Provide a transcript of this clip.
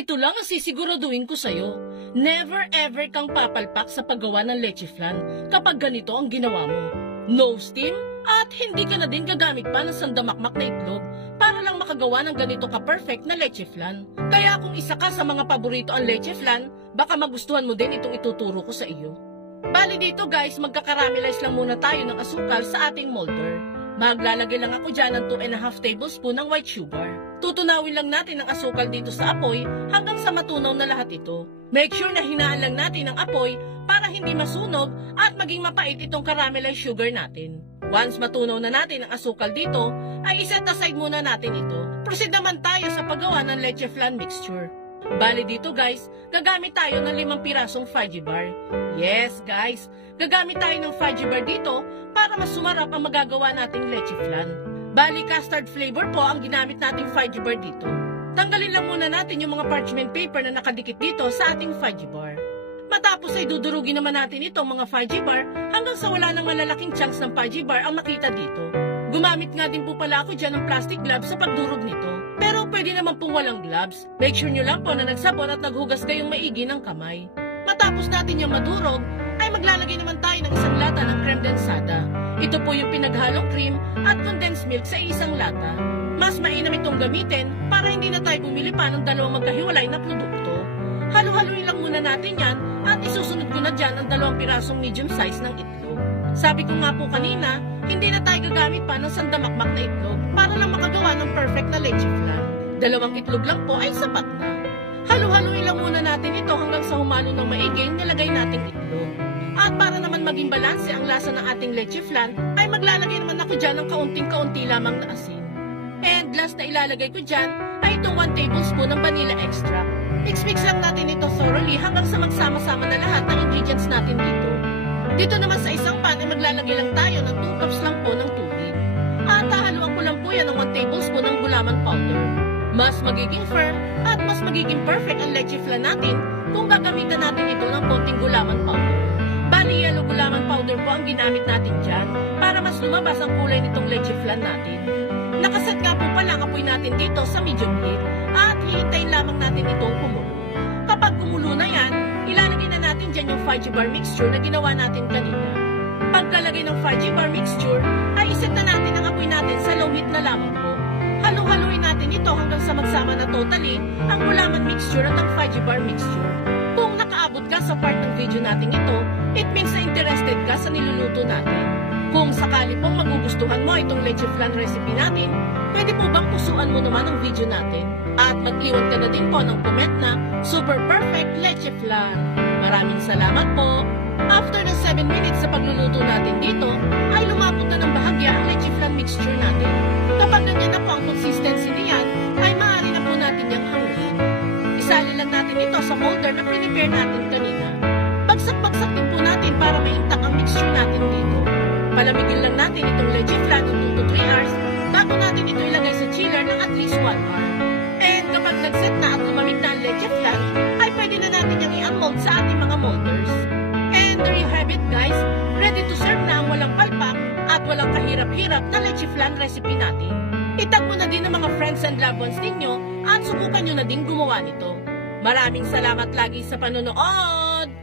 Ito lang ang sisiguraduhin ko sa'yo. Never ever kang papalpak sa paggawa ng leche flan kapag ganito ang ginawa mo. No steam at hindi ka na din gagamit pa ng sandamakmak na itlog para lang makagawa ng ganito ka-perfect na leche flan. Kaya kung isa ka sa mga paborito ang leche flan, baka magustuhan mo din itong ituturo ko sa iyo. Bali dito guys, magkakaramelize lang muna tayo ng asukal sa ating molder. Maglalagay lang ako dyan ng 2½ tablespoon ng white sugar. Tutunawin lang natin ang asukal dito sa apoy hanggang sa matunaw na lahat ito. Make sure na hinaan lang natin ang apoy para hindi masunog at maging mapait itong caramelized sugar natin. Once matunaw na natin ang asukal dito, ay iset aside muna natin ito. Proceed naman tayo sa paggawa ng leche flan mixture. Bali dito guys, gagamit tayo ng 5 pirasong fudgy bar. Yes guys, gagamit tayo ng fudgy bar dito para mas sumarap ang magagawa nating leche flan. Bali custard flavor po ang ginamit nating fudgy bar dito. Tanggalin lang muna natin yung mga parchment paper na nakadikit dito sa ating fudgy bar. Matapos ay dudurugin naman natin itong mga fudgy bar hanggang sa wala ng malalaking chunks ng fudgy bar ang makita dito. Gumamit nga din po pala ako dyan ng plastic gloves sa pagdurog nito. Pero pwede naman pong walang gloves. Make sure nyo lang po na nagsabon at naghugas kayong maigi ng kamay. Matapos natin yung madurog, ay maglalagay naman tayo ng isang lata ng creme densada. Ito po yung pinaghalong cream at condensed milk sa isang lata. Mas mainam itong gamitin para hindi na tayo bumili pa ng dalawang magkahiwalay na produkto. Halu-haluin lang muna natin yan at isusunod ko na dyan ang 2 pirasong medium size ng itlog. Sabi ko nga po kanina, hindi na tayo gagamit pa ng sandamakmak na itlog para lang makagawa ng perfect na leche flan. 2 itlog lang po ay sapat na. Halu-haluin lang muna natin ito hanggang sa humalo ng maigi nilagay nating itlog. At para naman maging balanse ang lasa ng ating leche flan, ay maglalagay naman ako dyan ng kaunting-kaunti lamang na asin. And last na ilalagay ko dyan ay itong 1 tablespoon ng vanilla extract. Mix-mix lang natin ito thoroughly hanggang sa magsama-sama na lahat ng ingredients natin dito. Dito naman sa isang pan ay maglalagay lang tayo ng 2 cups lang po ng tubig. At hahaluan ko lang po yan ng 1 tablespoon ng gulaman powder. Mas magiging firm at mas magiging perfect ang leche flan natin kung gagamitan natin ito ng konting gulaman powder. Bali, yellow gulaman powder po ang ginamit natin dyan para mas lumabas ang kulay nitong leche flan natin. Nakaset nga po pala ang apoy natin dito sa medium heat at hihintayin lamang natin itong kumulo. Kapag kumulo na yan, ilalagay na natin dyan yung fudgy bar mixture na ginawa natin kanina. Pagkalagay ng fudgy bar mixture, ay iset na natin ang apoy natin sa low heat na lamang po. Halu-haluin natin ito hanggang sa magsama na totally ang gulaman mixture at ang fudgy bar mixture. Kung nakaabot ka sa part ng video natin ito, it means na interested ka sa niluluto natin. Kung sakali pong magugustuhan mo itong leche flan recipe natin, pwede po bang pusuan mo naman ang video natin? At mag-iwan ka na din po ng comment na super perfect leche flan. Maraming salamat po! After ng 7 minutes sa pagluluto natin dito, ay lumapot na ng bahagya ang leche flan mixture natin. Kapag ganyan na po ang consistency niyan, ay maaari na po natin niyang hanguin. Isali lang natin ito sa molder na prepare natin kanina. Bagsak-bagsak din po natin para maintak ang mixture natin dito. Palamigin lang natin itong leche flan ng 2 to 3 hours bago natin ito ilagay sa chiller ng at least 1 hour. And kapag nag-set na at lumamig na ang leche flan, ay pwede na natin yung i-unmold sa ating mga molders. And there you have it guys, ready to serve na ang walang palpak at walang kahirap-hirap na leche flan recipe natin. Itag mo na din ang mga friends and loved ones ninyo at subukan nyo na din gumawa nito. Maraming salamat lagi sa panonood!